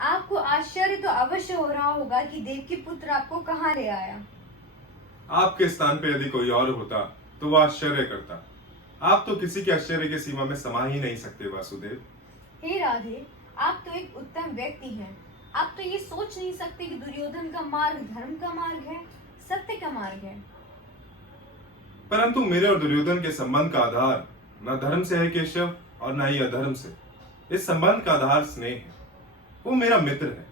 आपको आश्चर्य तो अवश्य हो रहा होगा कि देवकी पुत्र आपको कहाँ ले आया। आपके स्थान पे यदि कोई और होता तो वह आश्चर्य करता। आप तो किसी के आश्चर्य की सीमा में समा ही नहीं सकते वासुदेव। हे राधे, आप तो एक उत्तम व्यक्ति हैं। आप तो ये सोच नहीं सकते कि दुर्योधन का मार्ग धर्म का मार्ग है, सत्य का मार्ग है। परंतु मेरे और दुर्योधन के संबंध का आधार न धर्म से है केशव, और न ही अधर्म से। इस संबंध का आधार स्नेह है। वो मेरा मित्र है।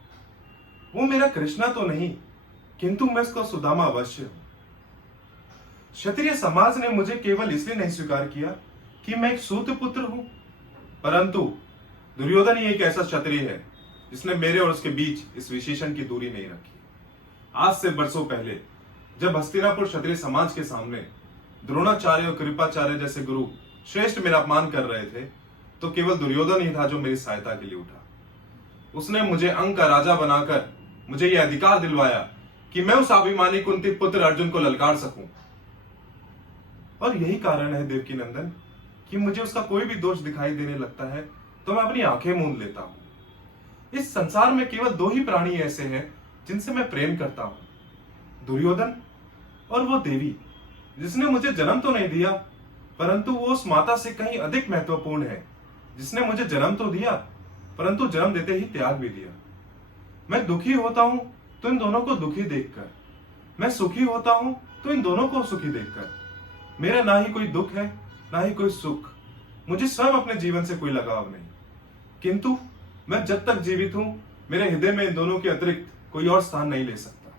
वो मेरा कृष्णा तो नहीं, किंतु मैं उसका सुदामा अवश्य हूं। क्षत्रिय समाज ने मुझे केवल इसलिए नहीं स्वीकार किया कि मैं एक सूत पुत्र हूं, परंतु दुर्योधन ही एक ऐसा क्षत्रिय है जिसने मेरे और उसके बीच इस विशेषण की दूरी नहीं रखी। आज से बरसों पहले जब हस्तिनापुर क्षत्रिय समाज के सामने द्रोणाचार्य और कृपाचार्य जैसे गुरु श्रेष्ठ मेरा अपमान कर रहे थे, तो केवल दुर्योधन ही था जो मेरी सहायता के लिए उठा। उसने मुझे अंक का राजा बनाकर मुझे यह अधिकार दिलवाया कि मैं उस अभिमानी कुंती पुत्र अर्जुन को ललकार सकूं। और यही कारण है देवकी नंदन कि मुझे उसका कोई भी दोष दिखाई देने लगता है तो मैं अपनी आंखें मूंद लेता हूं। इस संसार में केवल दो ही प्राणी ऐसे हैं जिनसे मैं प्रेम करता हूं, दुर्योधन और वो देवी, जिसने मुझे जन्म तो नहीं दिया, परंतु वो उस माता से कहीं अधिक महत्वपूर्ण है जिसने मुझे जन्म तो दिया, परंतु जन्म देते ही त्याग भी दिया। मैं दुखी होता हूं तो इन दोनों को दुखी देखकर, मैं सुखी होता हूं तो इन दोनों को सुखी देखकर। मेरा ना ही कोई दुख है ना ही कोई सुख। मुझे स्वयं अपने जीवन से कोई लगाव नहीं, किंतु मैं जब तक जीवित हूं मेरे हृदय में इन दोनों के अतिरिक्त कोई और स्थान नहीं ले सकता।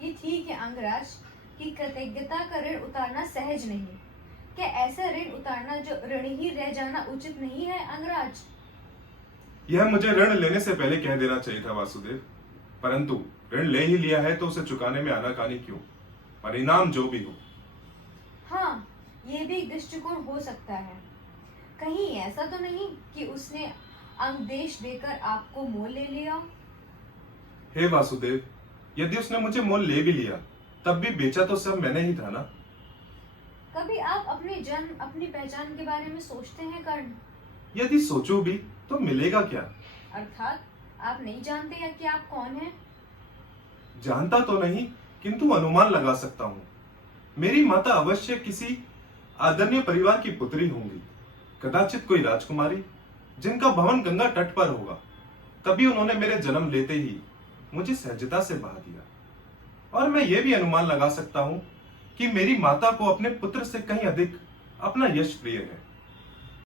ये ठीक है अंगराज कि कृतज्ञता का ऋण उतारना सहज नहीं। क्या ऐसा ऋण उतारना जो ऋण ही रह जाना उचित नहीं है अंगराज? यह मुझे ऋण लेने से पहले कह देना चाहिए था वासुदेव, परंतु ऋण ले ही लिया है तो उसे चुकाने में आनाकानी क्यों, परिणाम जो भी हो। हाँ, ये भी एक दृष्टिकोण हो सकता है। कहीं ऐसा तो नहीं कि उसने अंगदेश देकर आपको मोल ले लिया? हे वासुदेव, यदि उसने मुझे मोल ले भी लिया तब भी बेचा तो सब मैंने ही था ना। कभी आप अपने जन्म अपनी पहचान के बारे में सोचते हैं कर्ण? यदि सोचूं भी तो मिलेगा क्या? अर्थात आप नहीं जानते हैं कि आप कौन हैं? जानता तो नहीं, किंतु अनुमान लगा सकता हूँ। मेरी माता अवश्य किसी आदरणीय परिवार की पुत्री होंगी, कदाचित कोई राजकुमारी जिनका भवन गंगा तट पर होगा। कभी उन्होंने मेरे जन्म लेते ही मुझे सहजता से बहा दिया। और मैं ये भी अनुमान लगा सकता हूँ कि मेरी माता को अपने पुत्र से कहीं अधिक अपना यश प्रिय है।